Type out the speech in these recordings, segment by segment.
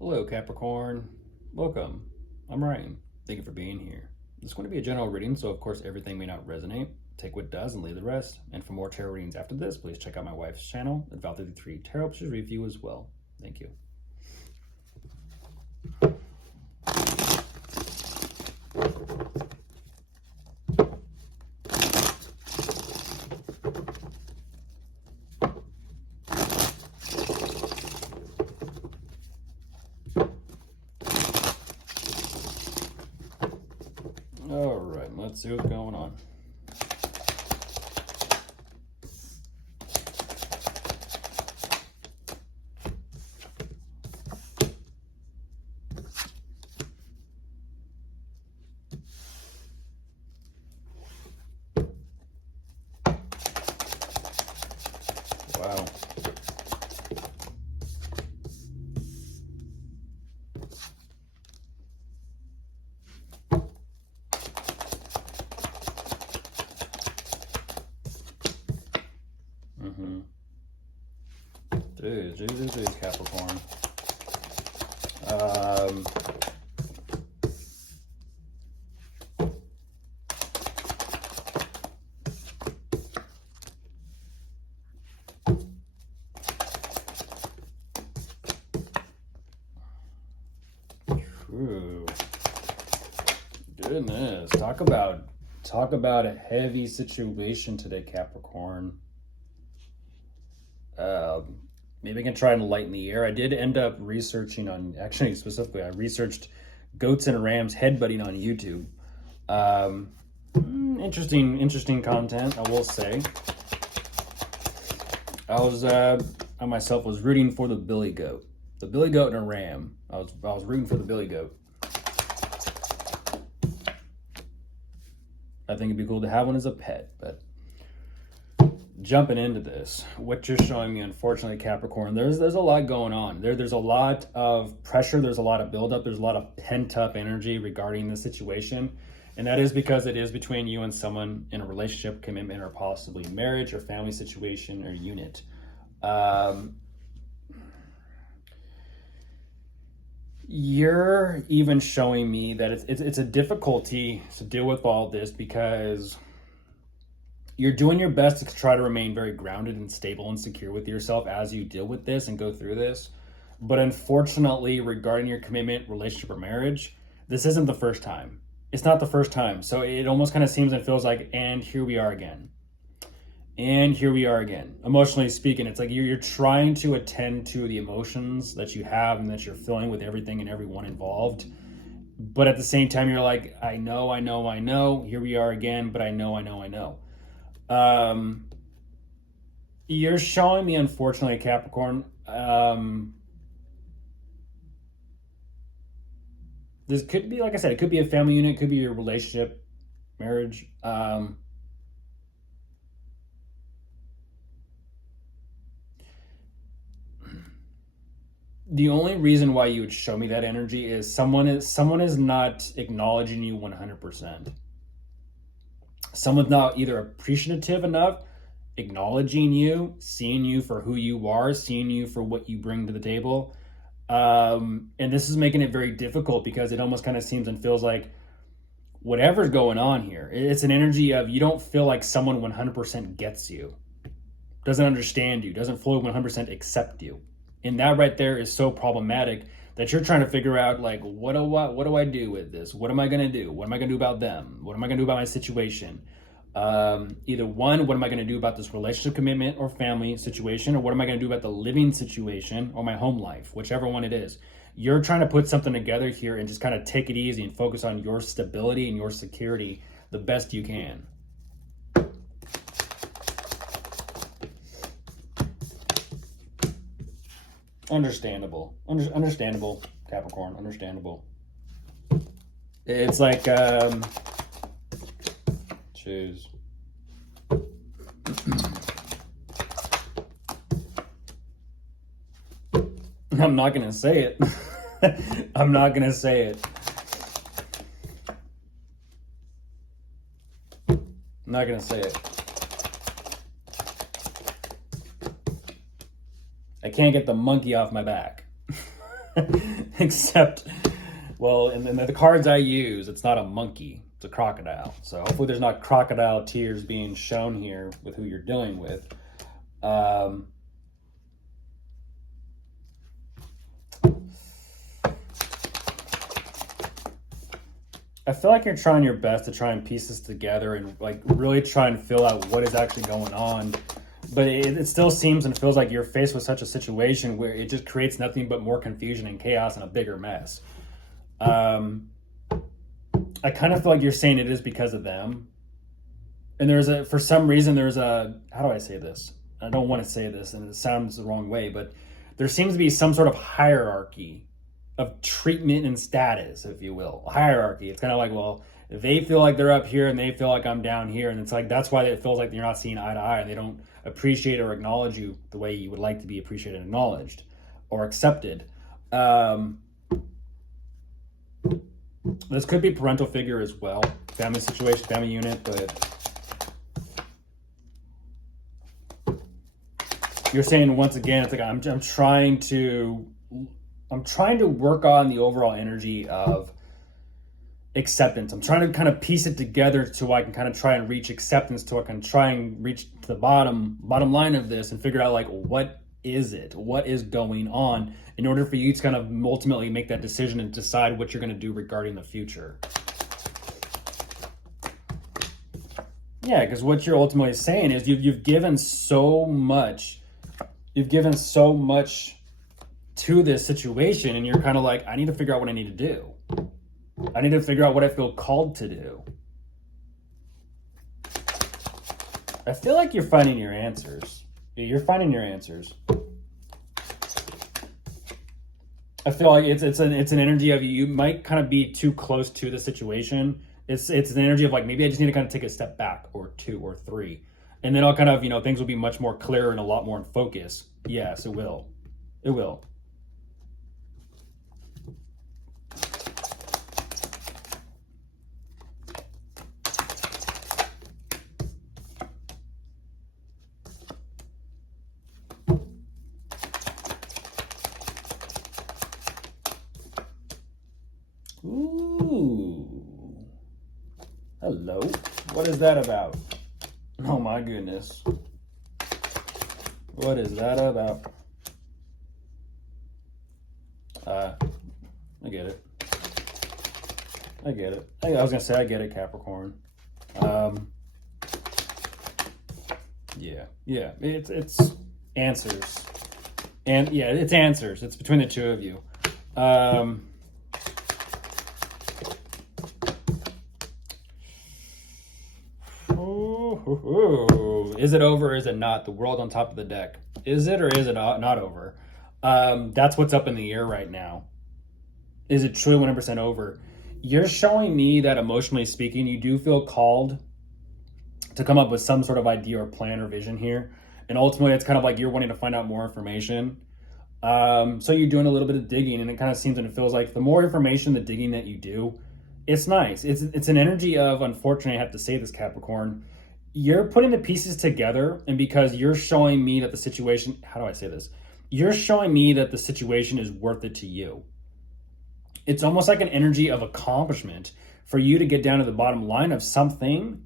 Hello, Capricorn. Welcome. I'm Ryan. Thank you for being here. This is going to be a general reading, so of course everything may not resonate. Take what does and leave the rest. And for more tarot readings after this, please check out my wife's channel at Val33 Tarot Pictures Review as well. Thank you. All right, let's see what's going on. Wow. Jeez, Capricorn. Ooh. Goodness. Talk about a heavy situation today, Capricorn. Maybe I can try and lighten the air. I did end up researching on, actually specifically, I researched goats and rams headbutting on YouTube. Interesting content, I will say. I myself was rooting for the billy goat. The billy goat and a ram. I was rooting for the billy goat. I think it'd be cool to have one as a pet, but jumping into this, what you're showing me, unfortunately, Capricorn, there's a lot going on. There's a lot of pressure, there's a lot of buildup, there's a lot of pent-up energy regarding the situation. And that is because it is between you and someone in a relationship, commitment, or possibly marriage or family situation or unit. You're even showing me that it's a difficulty to deal with all this because you're doing your best to try to remain very grounded and stable and secure with yourself as you deal with this and go through this. But unfortunately, regarding your commitment, relationship, or marriage, this isn't the first time. It's not the first time. So it almost kind of seems and feels like, and here we are again. And here we are again. Emotionally speaking, it's like you're trying to attend to the emotions that you have and that you're feeling with everything and everyone involved. But at the same time, you're like, I know. Here we are again, but I know. You're showing me, unfortunately, Capricorn, this could be, like I said, it could be a family unit, it could be your relationship, marriage. The only reason why you would show me that energy is someone is not acknowledging you 100%. Someone's not either appreciative enough, acknowledging you, seeing you for who you are, seeing you for what you bring to the table. And this is making it very difficult because it almost kind of seems and feels like whatever's going on here, it's an energy of you don't feel like someone 100% gets you, doesn't understand you, doesn't fully 100% accept you. And that right there is so problematic that you're trying to figure out, like, what do I do with this? What am I going to do? What am I going to do about them? What am I going to do about my situation? Either one, what am I going to do about this relationship, commitment, or family situation? Or what am I going to do about the living situation or my home life? Whichever one it is. You're trying to put something together here and just kind of take it easy and focus on your stability and your security the best you can. Understandable. Understandable, Capricorn. Understandable. It's like, choose. I'm not going to say it. I'm not going to say it. I'm not going to say it. I can't get the monkey off my back. Except, well, and then the cards I use, it's not a monkey, it's a crocodile. So hopefully there's not crocodile tears being shown here with who you're dealing with. I feel like you're trying your best to try and piece this together and like really try and fill out what is actually going on. But it still seems and feels like you're faced with such a situation where it just creates nothing but more confusion and chaos and a bigger mess. I kind of feel like you're saying it is because of them. And for some reason, how do I say this? I don't want to say this and it sounds the wrong way, but there seems to be some sort of hierarchy of treatment and status, if you will. Hierarchy. It's kind of like, well, they feel like they're up here and they feel like I'm down here. And it's like, that's why it feels like you're not seeing eye to eye and they don't appreciate or acknowledge you the way you would like to be appreciated and acknowledged or accepted. This could be parental figure as well. Family situation, family unit, but you're saying once again, it's like, I'm trying to work on the overall energy of acceptance. I'm trying to kind of piece it together so I can kind of try and reach acceptance, so I can try and reach to the bottom line of this and figure out like, what is it? What is going on in order for you to kind of ultimately make that decision and decide what you're going to do regarding the future. Yeah, because what you're ultimately saying is you've given so much to this situation and you're kind of like, I need to figure out what I need to do. I need to figure out what I feel called to do. I feel like you're finding your answers. You're finding your answers. I feel like it's an energy of you might kind of be too close to the situation. It's an energy of like, maybe I just need to kind of take a step back or two or three. And then I'll kind of, things will be much more clear and a lot more in focus. Yes, it will. It will. Ooh. Hello. What is that about? Oh my goodness. What is that about? I get it. I get it. I was gonna say I get it, Capricorn. Yeah. It's answers. And yeah, it's answers. It's between the two of you. Is it over or is it not? The world on top of the deck. Is it or is it not over? That's what's up in the air right now. Is it truly 100% over? You're showing me that emotionally speaking, you do feel called to come up with some sort of idea or plan or vision here. And ultimately, it's kind of like you're wanting to find out more information. So you're doing a little bit of digging, and it kind of seems and it feels like the more information, the digging that you do, it's nice. It's an energy of, unfortunately, I have to say this, Capricorn, you're putting the pieces together, and because you're showing me that the situation, how do I say this? You're showing me that the situation is worth it to you. It's almost like an energy of accomplishment for you to get down to the bottom line of something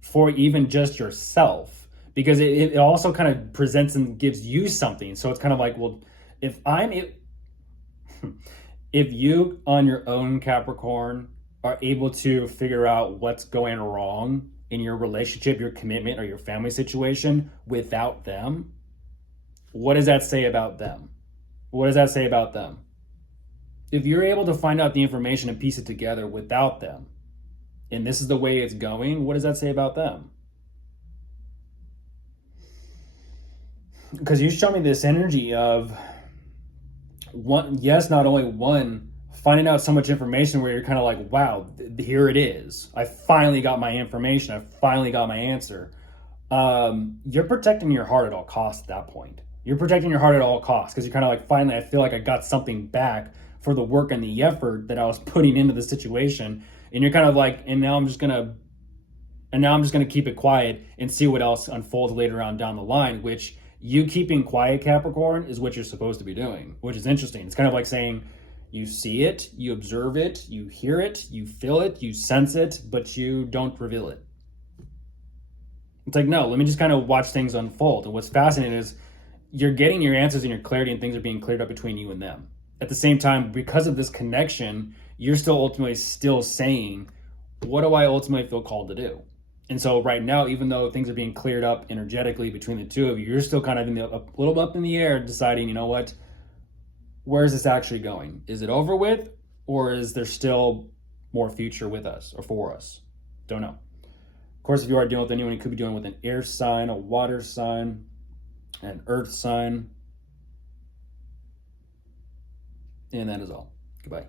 for even just yourself, because it also kind of presents and gives you something. So it's kind of like, well, if you on your own, Capricorn, are able to figure out what's going wrong in your relationship, your commitment, or your family situation without them, what does that say about them? What does that say about them? If you're able to find out the information and piece it together without them, and this is the way it's going, what does that say about them? Because you show me this energy of not only finding out so much information where you're kind of like, wow, here it is. I finally got my information. I finally got my answer. You're protecting your heart at all costs at that point. You're protecting your heart at all costs because you're kind of like, finally, I feel like I got something back for the work and the effort that I was putting into the situation. And you're kind of like, and now I'm just gonna keep it quiet and see what else unfolds later on down the line, which You keeping quiet, Capricorn, is what you're supposed to be doing, which is interesting. It's kind of like saying you see it, you observe it, you hear it, you feel it, you sense it, but you don't reveal it. It's like, no, let me just kind of watch things unfold. And what's fascinating is you're getting your answers and your clarity, and things are being cleared up between you and them. At the same time, because of this connection, you're still ultimately still saying, what do I ultimately feel called to do? And so right now, even though things are being cleared up energetically between the two of you, you're still kind of a little up in the air, deciding, you know what, where is this actually going? Is it over with, or is there still more future with us or for us? Don't know. Of course, if you are dealing with anyone, you could be dealing with an air sign, a water sign, an earth sign. And that is all. Goodbye.